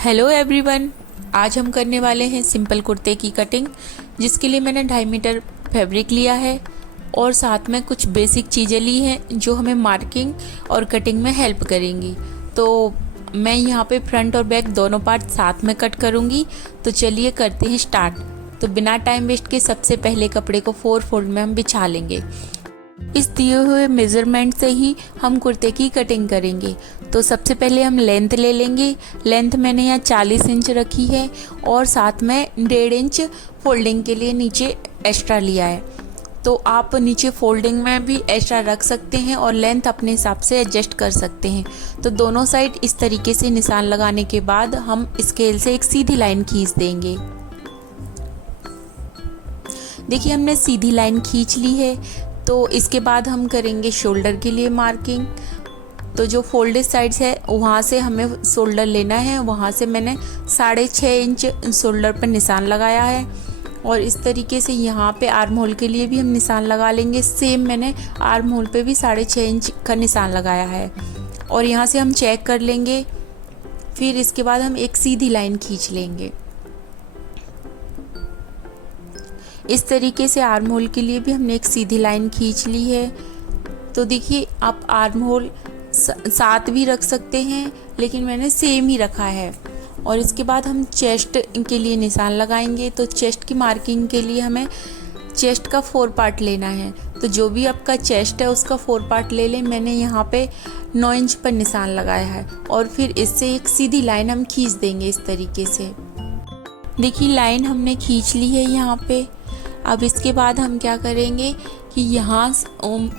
Hello everyone. आज हम करने वाले हैं सिंपल कुर्ते की कटिंग, जिसके लिए मैंने 2.5 मीटर फैब्रिक लिया है और साथ में कुछ बेसिक चीज़ें ली हैं जो हमें मार्किंग और कटिंग में हेल्प करेंगी। तो मैं यहाँ पे फ्रंट और बैक दोनों पार्ट साथ में कट करूँगी। तो चलिए करते हैं स्टार्ट। तो बिना टाइम वेस्ट के सबसे पहले कपड़े को 4 फोल्ड में हम बिछा लेंगे। इस दिए हुए मेज़रमेंट से ही हम कुर्ते की कटिंग करेंगे। तो सबसे पहले हम लेंथ ले लेंगे। लेंथ मैंने यहाँ 40 इंच रखी है और साथ में 1.5 इंच फोल्डिंग के लिए नीचे एक्स्ट्रा लिया है। तो आप नीचे फोल्डिंग में भी एक्स्ट्रा रख सकते हैं और लेंथ अपने हिसाब से एडजस्ट कर सकते हैं। तो दोनों साइड इस तरीके से निशान लगाने के बाद हम स्केल से एक सीधी लाइन खींच देंगे। देखिए हमने सीधी लाइन खींच ली है। तो इसके बाद हम करेंगे शोल्डर के लिए मार्किंग। तो जो फोल्डेड साइड्स है वहाँ से हमें शोल्डर लेना है। वहाँ से मैंने 6.5 इंच शोल्डर पर निशान लगाया है और इस तरीके से यहाँ पे आर्म होल के लिए भी हम निशान लगा लेंगे। सेम मैंने आर्म होल पे भी 6.5 इंच का निशान लगाया है और यहाँ से हम चेक कर लेंगे। फिर इसके बाद हम एक सीधी लाइन खींच लेंगे। इस तरीके से आर्म होल के लिए भी हमने एक सीधी लाइन खींच ली है। तो देखिए आप आर्म होल 7 भी रख सकते हैं, लेकिन मैंने सेम ही रखा है। और इसके बाद हम चेस्ट के लिए निशान लगाएंगे। तो चेस्ट की मार्किंग के लिए हमें चेस्ट का 4 पार्ट लेना है। तो जो भी आपका चेस्ट है उसका 4 पार्ट ले लें। मैंने यहाँ पे 9 इंच पर निशान लगाया है और फिर इससे एक सीधी लाइन हम खींच देंगे इस तरीके से। देखिए लाइन हमने खींच ली है यहाँ पे। अब इसके बाद हम क्या करेंगे कि यहाँ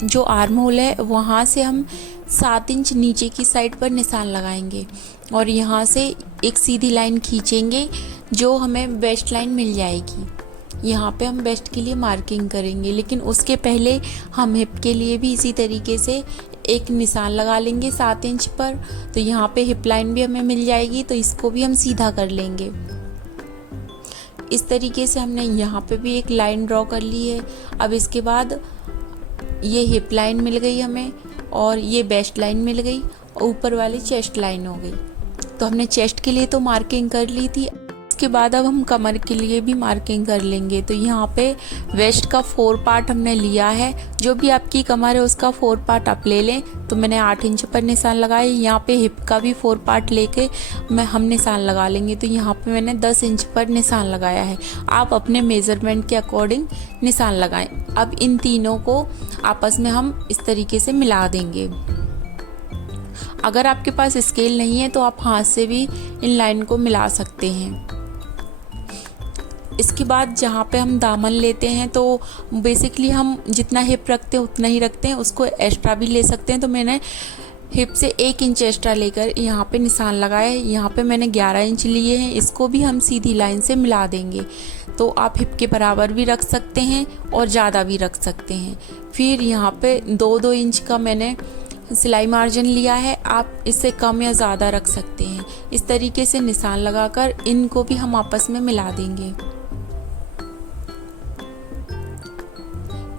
जो आर्म होल है वहाँ से हम 7 इंच नीचे की साइड पर निशान लगाएंगे और यहाँ से एक सीधी लाइन खींचेंगे जो हमें वेस्ट लाइन मिल जाएगी। यहाँ पे हम वेस्ट के लिए मार्किंग करेंगे, लेकिन उसके पहले हम हिप के लिए भी इसी तरीके से एक निशान लगा लेंगे 7 इंच पर। तो यहाँ पे हिप लाइन भी हमें मिल जाएगी, तो इसको भी हम सीधा कर लेंगे। इस तरीके से हमने यहाँ पे भी एक लाइन ड्रॉ कर ली है। अब इसके बाद ये हिप लाइन मिल गई हमें और ये वेस्ट लाइन मिल गई और ऊपर वाली चेस्ट लाइन हो गई। तो हमने चेस्ट के लिए तो मार्किंग कर ली थी। इसके बाद अब हम कमर के लिए भी मार्किंग कर लेंगे। तो यहाँ पे वेस्ट का 4 पार्ट हमने लिया है। जो भी आपकी कमर है उसका 4 पार्ट आप ले लें। तो मैंने 8 इंच पर निशान लगाए। यहाँ पे हिप का भी 4 पार्ट लेके हम निशान लगा लेंगे। तो यहाँ पे मैंने 10 इंच पर निशान लगाया है। आप अपने मेज़रमेंट के अकॉर्डिंग निशान लगाएं। अब इन तीनों को आपस में हम इस तरीके से मिला देंगे। अगर आपके पास स्केल नहीं है तो आप हाथ से भी इन लाइन को मिला सकते हैं। इसके बाद जहाँ पे हम दामन लेते हैं तो बेसिकली हम जितना हिप रखते हैं उतना ही रखते हैं, उसको एक्स्ट्रा भी ले सकते हैं। तो मैंने हिप से 1 इंच एक्स्ट्रा लेकर यहाँ पे निशान लगाया है। यहाँ पे मैंने 11 इंच लिए हैं। इसको भी हम सीधी लाइन से मिला देंगे। तो आप हिप के बराबर भी रख सकते हैं और ज़्यादा भी रख सकते हैं। फिर यहाँ पे 2-2 इंच का मैंने सिलाई मार्जिन लिया है। आप इससे कम या ज़्यादा रख सकते हैं। इस तरीके से निशान लगाकर इनको भी हम आपस में मिला देंगे।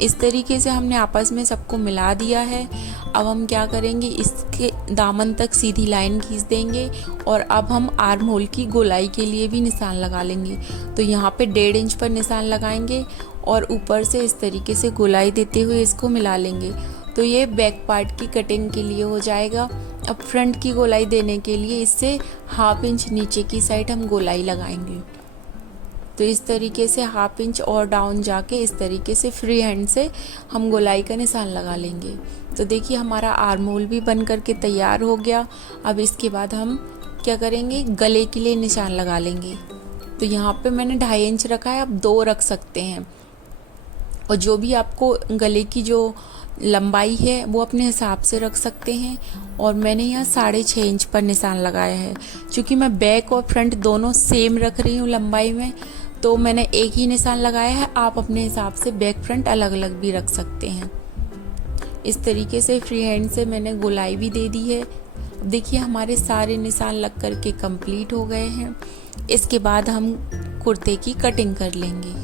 इस तरीके से हमने आपस में सबको मिला दिया है। अब हम क्या करेंगे, इसके दामन तक सीधी लाइन खींच देंगे और अब हम आर्म होल की गोलाई के लिए भी निशान लगा लेंगे। तो यहाँ पे 1.5 इंच पर निशान लगाएंगे और ऊपर से इस तरीके से गोलाई देते हुए इसको मिला लेंगे। तो ये बैक पार्ट की कटिंग के लिए हो जाएगा। अब फ्रंट की गोलाई देने के लिए इससे 1/2 इंच नीचे की साइड हम गोलाई लगाएंगे। तो इस तरीके से 1/2 इंच और डाउन जाके इस तरीके से फ्री हैंड से हम गोलाई का निशान लगा लेंगे। तो देखिए हमारा आर्म होल भी बन करके तैयार हो गया। अब इसके बाद हम क्या करेंगे, गले के लिए निशान लगा लेंगे। तो यहाँ पे मैंने 2.5 इंच रखा है, आप 2 रख सकते हैं। और जो भी आपको गले की जो लंबाई है वो अपने हिसाब से रख सकते हैं। और मैंने यहाँ 6.5 इंच पर निशान लगाया है। क्योंकि मैं बैक और फ्रंट दोनों सेम रख रही हूँ लंबाई में, तो मैंने एक ही निशान लगाया है। आप अपने हिसाब से बैक फ्रंट अलग अलग भी रख सकते हैं। इस तरीके से फ्री हैंड से मैंने गोलाई भी दे दी है। देखिए हमारे सारे निशान लग करके कंप्लीट हो गए हैं। इसके बाद हम कुर्ते की कटिंग कर लेंगे।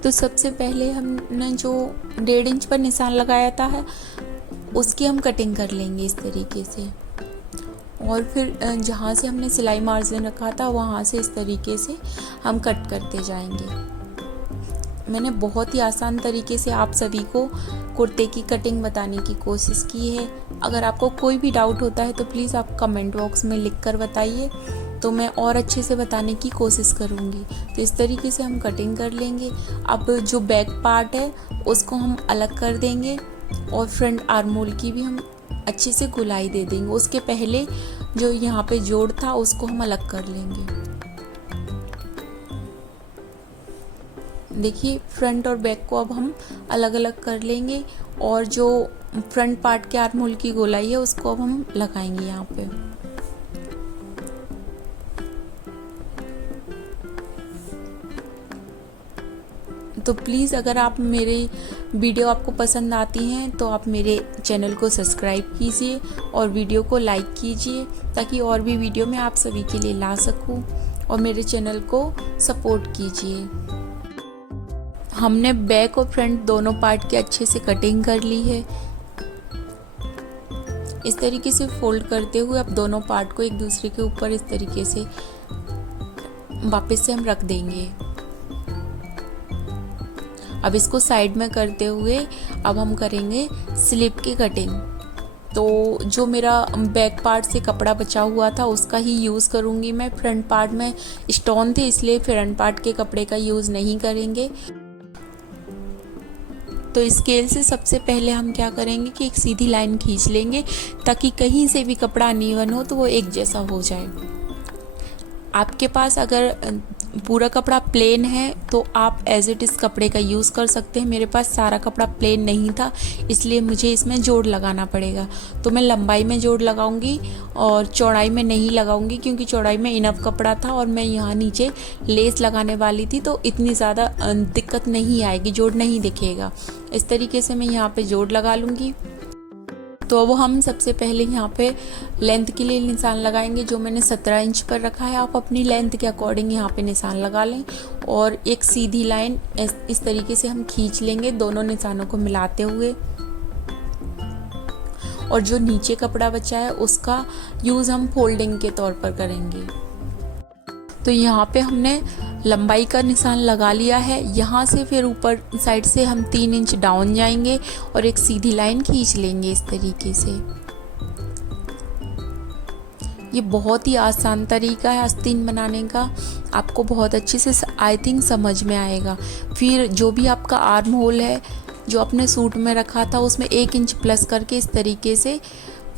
तो सबसे पहले हमने जो 1.5 इंच पर निशान लगाया था उसकी हम कटिंग कर लेंगे इस तरीके से। और फिर जहाँ से हमने सिलाई मार्जिन रखा था वहाँ से इस तरीके से हम कट करते जाएंगे। मैंने बहुत ही आसान तरीके से आप सभी को कुर्ते की कटिंग बताने की कोशिश की है। अगर आपको कोई भी डाउट होता है तो प्लीज़ आप कमेंट बॉक्स में लिख कर बताइए, तो मैं और अच्छे से बताने की कोशिश करूँगी। तो इस तरीके से हम कटिंग कर लेंगे। अब जो बैक पार्ट है उसको हम अलग कर देंगे और फ्रंट आर्म होल की भी हम अच्छे से गुलाई दे देंगे। उसके पहले जो यहाँ पे जोड़ था उसको हम अलग कर लेंगे। देखिए फ्रंट और बैक को अब हम अलग अलग कर लेंगे और जो फ्रंट पार्ट के आर्म होल की गोलाई है उसको अब हम लगाएंगे यहाँ पे। तो प्लीज़ अगर आप मेरे वीडियो आपको पसंद आती हैं तो आप मेरे चैनल को सब्सक्राइब कीजिए और वीडियो को लाइक कीजिए, ताकि और भी वीडियो मैं आप सभी के लिए ला सकूं, और मेरे चैनल को सपोर्ट कीजिए। हमने बैक और फ्रंट दोनों पार्ट की अच्छे से कटिंग कर ली है। इस तरीके से फोल्ड करते हुए अब दोनों पार्ट को एक दूसरे के ऊपर इस तरीके से वापस से हम रख देंगे। अब इसको साइड में करते हुए अब हम करेंगे स्लिप की कटिंग। तो जो मेरा बैक पार्ट से कपड़ा बचा हुआ था उसका ही यूज़ करूँगी मैं। फ्रंट पार्ट में स्टोन थे इसलिए फ्रंट पार्ट के कपड़े का यूज़ नहीं करेंगे। तो स्केल से सबसे पहले हम क्या करेंगे कि एक सीधी लाइन खींच लेंगे, ताकि कहीं से भी कपड़ा अनइवन हो तो वो एक जैसा हो जाए। आपके पास अगर पूरा कपड़ा प्लेन है तो आप एज इट इज़ कपड़े का यूज़ कर सकते हैं। मेरे पास सारा कपड़ा प्लेन नहीं था इसलिए मुझे इसमें जोड़ लगाना पड़ेगा। तो मैं लंबाई में जोड़ लगाऊंगी और चौड़ाई में नहीं लगाऊंगी, क्योंकि चौड़ाई में इनफ कपड़ा था और मैं यहाँ नीचे लेस लगाने वाली थी, तो इतनी ज़्यादा दिक्कत नहीं आएगी, जोड़ नहीं दिखेगा। इस तरीके से मैं यहाँ पे जोड़ लगा लूँगी। तो अब हम सबसे पहले यहाँ पे लेंथ के लिए निशान लगाएंगे, जो मैंने 17 इंच पर रखा है। आप अपनी लेंथ के अकॉर्डिंग यहाँ पे निशान लगा लें और एक सीधी लाइन इस तरीके से हम खींच लेंगे दोनों निशानों को मिलाते हुए। और जो नीचे कपड़ा बचा है उसका यूज़ हम फोल्डिंग के तौर पर करेंगे। तो यहाँ पे हमने लंबाई का निशान लगा लिया है। यहाँ से फिर ऊपर साइड से हम 3 इंच डाउन जाएंगे और एक सीधी लाइन खींच लेंगे इस तरीके से। ये बहुत ही आसान तरीका है आस्तीन बनाने का, आपको बहुत अच्छे से आई थिंक समझ में आएगा। फिर जो भी आपका आर्म होल है जो अपने सूट में रखा था उसमें 1 इंच प्लस करके इस तरीके से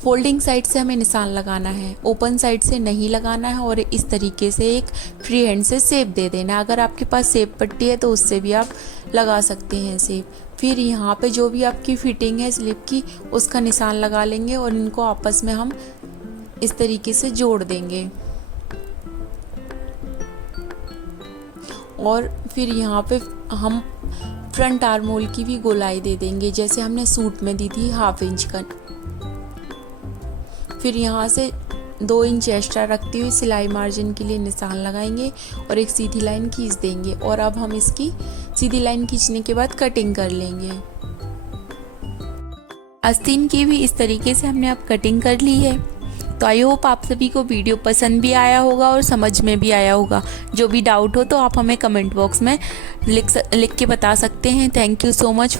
फोल्डिंग साइड से हमें निशान लगाना है, ओपन साइड से नहीं लगाना है। और इस तरीके से एक फ्री हैंड से शेप दे देना है। अगर आपके पास शेप पट्टी है तो उससे भी आप लगा सकते हैं शेप। फिर यहाँ पे जो भी आपकी फिटिंग है स्लिप की उसका निशान लगा लेंगे और इनको आपस में हम इस तरीके से जोड़ देंगे। और फिर यहाँ पे हम फ्रंट आर्म होल की भी गोलाई दे देंगे, जैसे हमने सूट में दी थी 1/2 इंच का। फिर यहाँ से 2 इंच एक्स्ट्रा रखते हुए सिलाई मार्जिन के लिए निशान लगाएंगे और एक सीधी लाइन खींच देंगे। और अब हम इसकी सीधी लाइन खींचने के बाद कटिंग कर लेंगे। आस्तीन की भी इस तरीके से हमने अब कटिंग कर ली है। तो आई होप आप सभी को वीडियो पसंद भी आया होगा और समझ में भी आया होगा। जो भी डाउट हो तो आप हमें कमेंट बॉक्स में लिख के बता सकते हैं। Thank you so much.